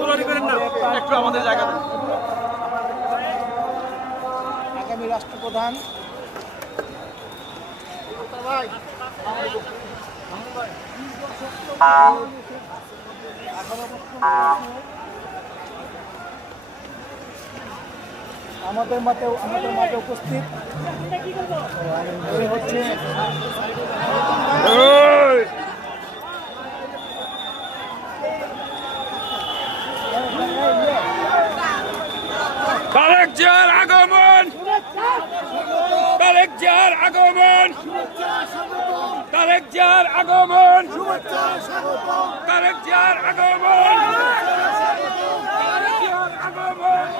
দৌড়াদৌড়ি করেন না, একটু আমাদের জায়গাতে। আগামী রাষ্ট্রপ্রধান আমাদের মাঝে উপস্থিত হচ্ছে তারেক জিয়ার আগমন, তারেক জিয়ার আগমন, তারেক জিয়ার আগমন, তারেক জিয়ার আগমন, তারেক জিয়ার আগমন।